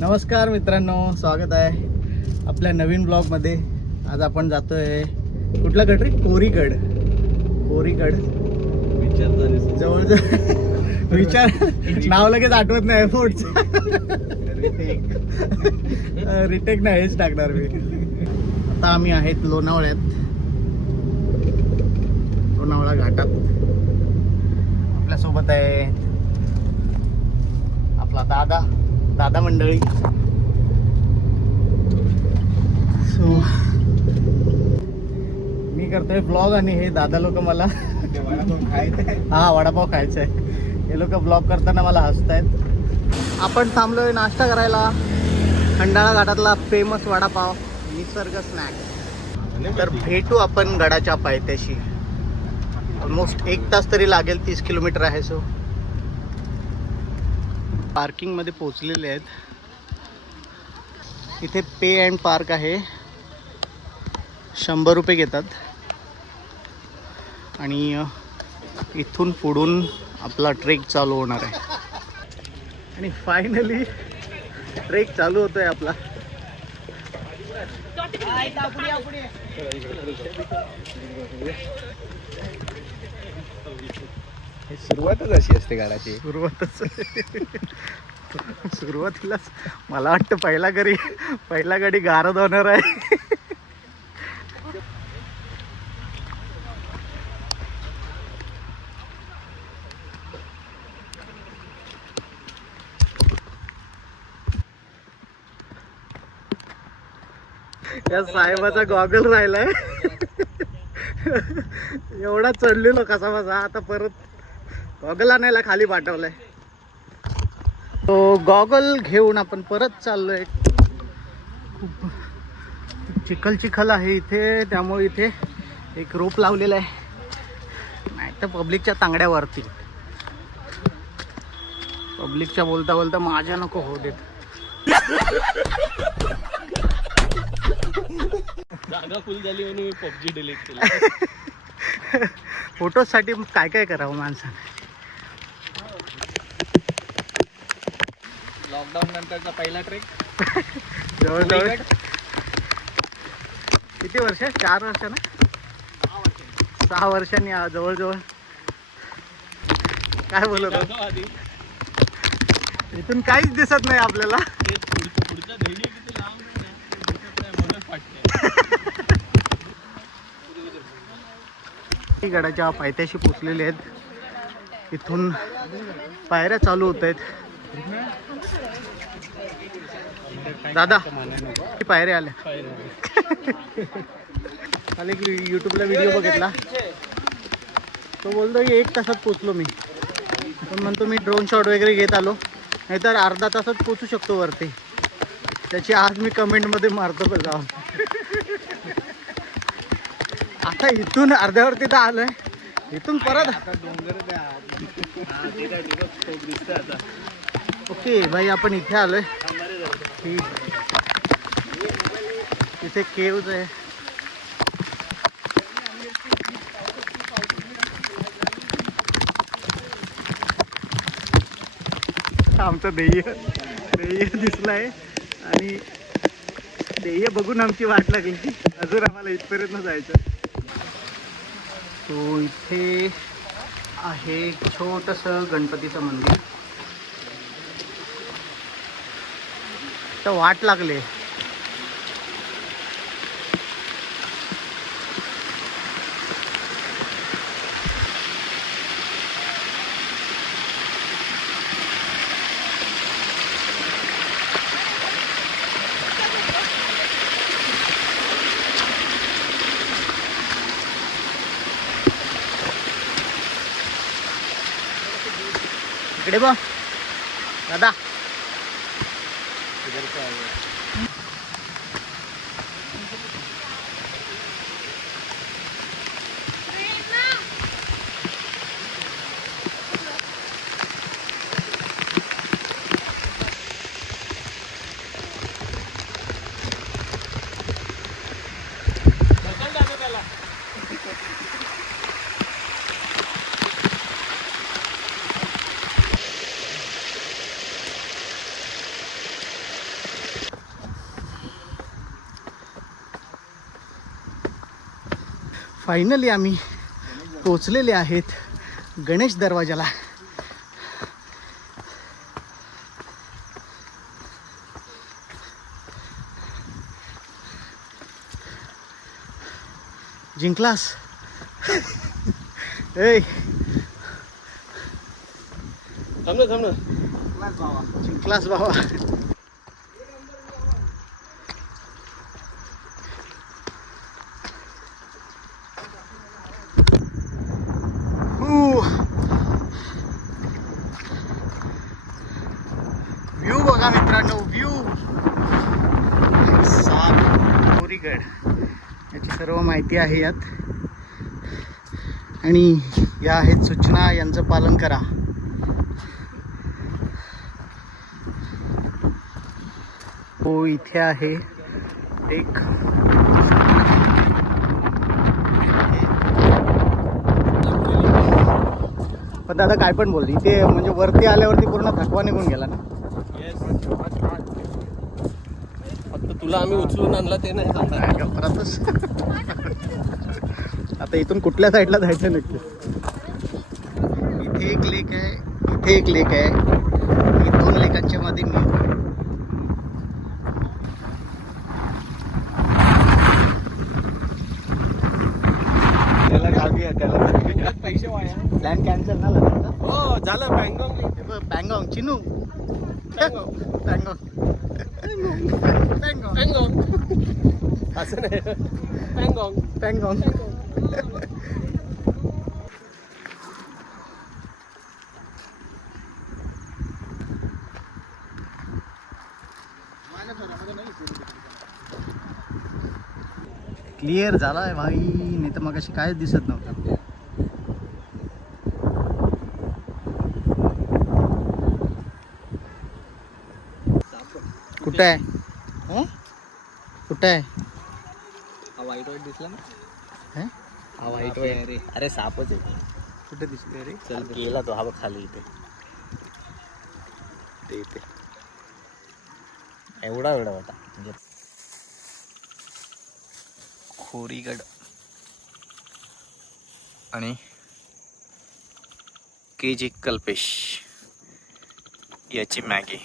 नमस्कार मित्रांनो, स्वागत आहे आपल्या नवीन ब्लॉगमध्ये. आज आपण जातोय कुठला गड रे? कोरीगड. जवळजवळ विचार नाव लगेच आठवत नाही फोटचं. रिटेक नाही, हेच टाकणार मी. आता आम्ही आहेत लोणावळ्यात, लोणावळा घाटात. आपल्यासोबत आहे आपला दादा मंडळी. सो मी करतोय ब्लॉग आणि हे दादा लोक मला वडापाव खायचा आहे. हे लोक ब्लॉग करताना मला हसतायत. आपण थांबलोय नाश्ता करायला. खंडाळा घाटातला फेमस वडापाव, निसर्ग स्नॅक्स. तर भेटू आपण गडाच्या पायथ्याशी. ऑलमोस्ट 1 तास तरी लागेल, 30 किलोमीटर आहे. सो पार्किंग मध्ये पोहोचलेले आहेत. इथे पे अँड पार्क आहे, 100 रुपये घेतात. आणि इथून पुढून आपला ट्रेक चालू होणार आहे. आणि फायनली ट्रेक चालू होतोय आपला. सुरुवातच अशी असते गाडाची. सुरुवातीलाच मला वाटतं पहिला गाडी गारद होणार आहे. या साहेबाचा गॉगल राहिलाय. एवढा चढलेलो कसा बसा, आता परत गॉगल आणायला खाली पाठवलाय. तो गॉगल घेऊन आपण परत चाललोय. खूप चिखल आहे इथे, त्यामुळे इथे एक रोप लावलेला आहे. नाही तर पब्लिकच्या तांगड्यावरती. पब्लिकच्या बोलता माझ्या नको होऊ देत. जागा फुल झाली म्हणून मी पबजी डिलीट केली. फोटोसाठी काय काय करावं माणसाने. लॉकडाऊन नंतरचा पहिला ट्रेक. जवळजवळ किती वर्ष? 4 वर्ष ना? 6 वर्षांनी जवळजवळ. काय बोलत होतो? इथून काहीच दिसत नाही आपल्याला. पुढचा धैर्य किती लांब गडाच्या पायथ्याशी पोचलेले आहेत. इथून पायऱ्या चालू होत आहेत. दादा, पायऱ्या आल्या. काल एक यूट्यूबला व्हिडिओ बघितला, तो बोलतो की 1 तासात पोचलो मी. पण म्हणतो मी ड्रोन शॉट वगैरे घेत आलो, नाहीतर अर्धा तासात पोचू शकतो वरती. त्याची आज मी कमेंटमध्ये मारतो बघा. आता इथून अर्ध्यावरती तर आलोय, इथून परत ओके भाई. आपण इथे आलोय, तिथे केव्ज आहे. आमचं ध्येय दिसलाय आणि ध्येय बघून आमची वाट लागली. अजून आम्हाला इथपर्यंत जायचं. तो इथे आहे छोटंसं गणपतीचं मंदिर. तर वाट लागले. इकडे बघ दादा. फायनली आम्ही पोचलेले आहेत गणेश दरवाजाला. जिंकलास ए थांब ना जिंकलास बाबा. व्ह्यू बघा मित्रांनो, व्ह्यू. कोरीगड याची सर्व माहिती आहे यात आणि या आहेत सूचना, यांचं पालन करा. हो इथे आहे एक पण दादा काय पण बोल, इथे म्हणजे वरती आल्यावरती पूर्ण थकवा निघून गेला ना. फक्त तुला आम्ही उचलून आणला ते नाही सांगता. परतच आता इथून कुठल्या साईडला जायचं नक्की. इथे एक लेक आहे, इथे एक लेक आहे, आणि 2 लेकांच्या मध्ये मी. त्याला पैसे वाया. प्लॅन कॅन्सल झाला ना. हो झालं. पॅंगॉंग पॅंगॉंग चिनू पॅंगॉंग पॅंगॉंग पॅंगॉंग असं नाही. पॅंगॉंग पॅंगॉंग. क्लिअर झालाय भाई, नाही तर मग अशी कायच दिसत नव्हतं. कुठं आहे? कुठं आहे? हा वाईट दिसला ना. हं? हा वाईट रे. अरे सापच आहे. कुठे दिसले रे? चल गेला तो. हा बघ खाली इथे. ते इथे एवढा होता म्हणजे. खोरीगड आणि KG कल्पेश याची मॅगी.